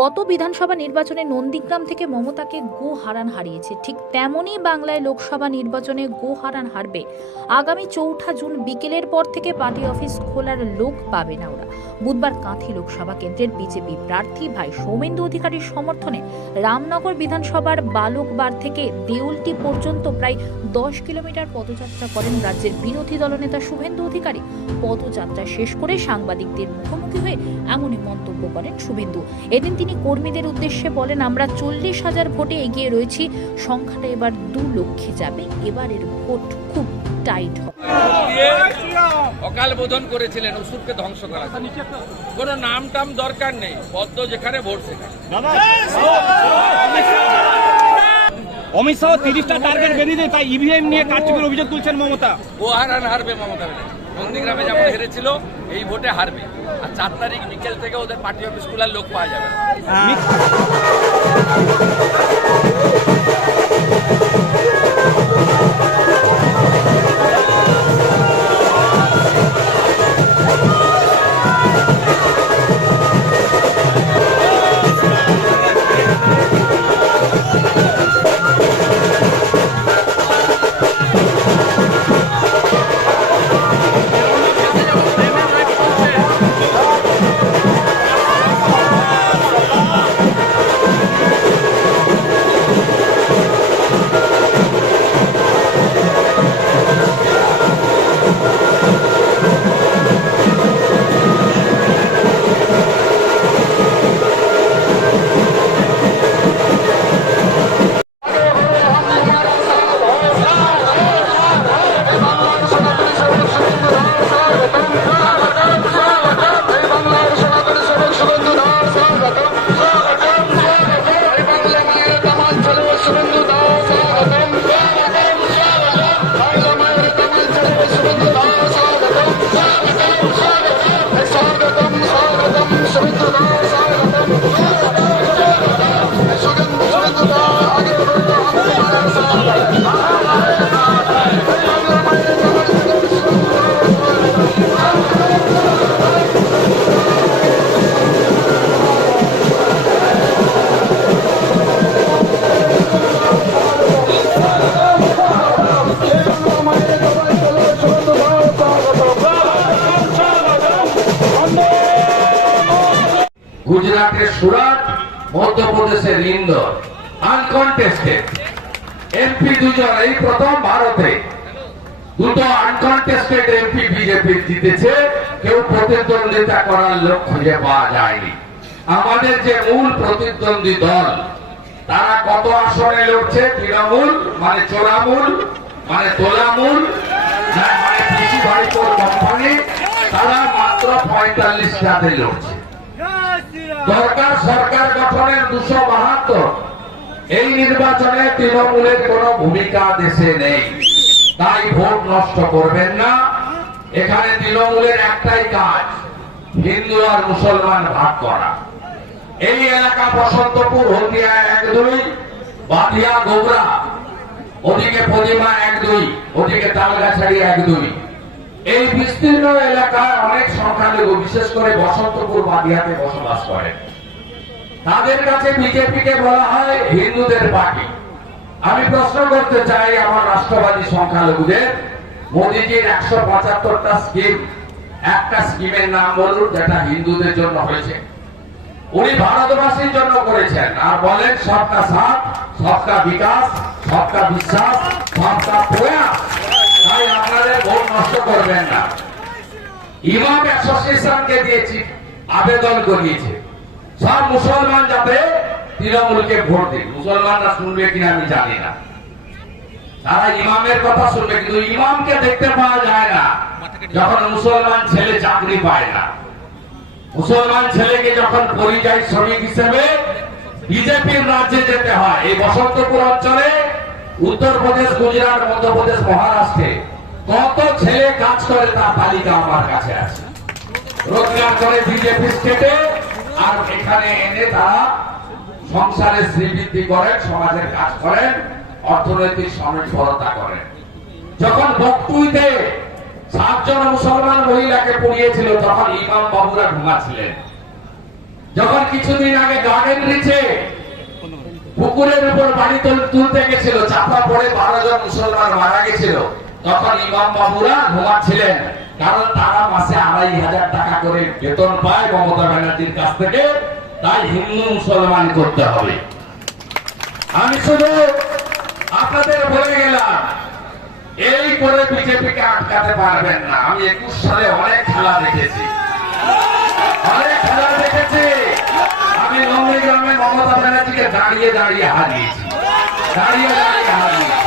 গত বিধানসভা নির্বাচনে নন্দীগ্রাম থেকে মমতাকে গো হারান হারিয়েছে। ঠিক তেমনই বাংলায় লোকসভা নির্বাচনে গো হারান হারবে। আগামী চৌঠা জুন বিকেলের পর থেকে পার্টি অফিস খোলার লোক পাবে না ওরা। বুধবার কাঁথি লোকসভা কেন্দ্রের বিজেপি প্রার্থী ভাই সৌমেন্দু অধিকারীর সমর্থনে রামনগর বিধানসভার বালকবার থেকে দেউলটি পর্যন্ত প্রায় দশ কিলোমিটার পদযাত্রা করেন রাজ্যের বিরোধী দলনেতা শুভেন্দু অধিকারী। পদযাত্রা শেষ করে সাংবাদিকদের মুখোমুখি হয়ে এমনই মন্তব্য করেন শুভেন্দু। এদিন তিনি কর্মীদের উদ্দেশ্যে বলেন আমরা চল্লিশ হাজার ভোটে এগিয়ে রয়েছি সংখ্যাটা এবার দু লক্ষে যাবে এবারের ভোট খুব টাইট হবে অকাল বোধন করেছিলেন অসুরকে ধ্বংস করা জন্য। কোনো নাম টাম দরকার নেই পদ্ম যেখানে ভোট সেখানে অমিত শাহ তিরিশটা টার্গেট বেরিয়ে তাই ইভিএম নিয়ে কাজ কারচুপির অভিযোগ তুলছেন মমতা। ও হারান হারবে মমতা নন্দীগ্রামে যেমন হেরেছিল এই ভোটে হারবে। আর চার তারিখ বিকেল থেকে ওদের পার্টি অফিস খোলার লোক পাওয়া যাবে। সুরাট, মধ্যপ্রদেশের ইন্দোর আনকনটেস্টেড এমপি দুজন এই প্রথম ভারতে। দুটো আনকনটেস্টেড এমপি বিজেপি জিতেছে। কেউ প্রতিদ্বন্দ্বিতা করার লোক খুঁজে পাওয়া যায়নি। আমাদের যে মূল প্রতিদ্বন্দ্বী দল, তারা কত আসনে লড়ছে? তৃণমূল মানে চোরামূল মানে তোলামূল মানে কৃষি ভাইপোর কোম্পানি, তারা মাত্র পঁয়তাল্লিশ পঁয়তাল্লিশটাতে লড়ছে। দরকার সরকার গঠনের দুশো বাহাত্তর। এই নির্বাচনে তৃণমূলের কোন ভূমিকা দেশে নেই। তাই ভোট নষ্ট করবেন না। এখানে তৃণমূলের একটাই কাজ, হিন্দু আর মুসলমান ভাগ করা। এই এলাকা বসন্তপুর, হলদিয়া এক দুই বাদিয়া গোবরা ওদিকে প্রতিমা এক দুই, ওদিকে তালগাছাড়ি এক দুই। এই বিস্তীর্ণ এলাকায় সংখ্যালঘু বিশেষ করে বসন্তপুর বাদিয়াতে বসবাস করে। তাদের কাছে বিজেপিকে বলা হয় হিন্দুদের পার্টি। আমি প্রশ্ন করতে চাই আমার রাষ্ট্রবাদী সংখ্যালঘুদের, মোদীজির একশো পঁচাত্তরটা স্কিম একটা স্কিমের নাম বলুন যেটা হিন্দুদের জন্য হয়েছে। উনি ভারতবাসীর জন্য করেছেন আর বলেন, সবকা সাথ, সবকা বিকাশ, সবকা বিশ্বাস, সবকা প্রয়াস। তাই আপনাদের ভোট নষ্ট করবেন না। ইমাম অ্যাসোসিয়েশনকে দিয়েছি, আবেদন করিয়েছে। সব মুসলমান যাতে তৃণমূলকে ভোট দিন মুসলমানরা শুনবে কিনা আমি জানি না। তারা ইমামের কথা শুনবে, কিন্তু ইমামকে দেখতে পাওয়া যায় না, যখন মুসলমান ছেলে চাকরি পায় না। মুসলমান ছেলেকে যখন পরিযায়ী শ্রমিক হিসেবে বিজেপির রাজ্যে যেতে হয়, এই বসন্তপুর অঞ্চলে উত্তরপ্রদেশ, গুজরাট, মধ্যপ্রদেশ, মহারাষ্ট্রে কত ছেলে কাজ করে তার তালিকা আমার কাছে আছে। রোজগার করে বিজেপি স্টেটে, আর এখানে এনে তারা সংসারে শ্রীবৃদ্ধি করেন, সমাজের কাজ করেন, অর্থনৈতিক স্বনির্ভরতা করেন। যখন বক্তুইতে সাতজন মুসলমান মহিলাকে পড়িয়েছিল, তখন ইমাম বাবুরা ঘুমাচ্ছিলেন। যখন কিছুদিন আগে গার্ডেন রিচে পুকুরের উপর বাড়ি তুল- তুলতে গেছিল, চাপা পড়ে বারো জন মুসলমান মারা গেছিল তখন ইমাম বাবুরা ঘুমাচ্ছিলেন, কারণ তারা মাসে আড়াই হাজার টাকা করে বেতন পায় মমতা ব্যানার্জির কাছ থেকে, তাই হিন্দু মুসলমান করতে হবে। আমি শুধু আপনাদের বলে গেলাম, এই করে বিজেপিকে আটকাতে পারবেন না। আমি একুশ সালে অনেক খেলা দেখেছি। অনেক খেলা দেখেছি। আমি নন্দীগ্রামে মমতা ব্যানার্জিকে দাঁড়িয়ে দাঁড়িয়ে হারিয়েছি। দাঁড়িয়ে দাঁড়িয়ে হারিয়েছি।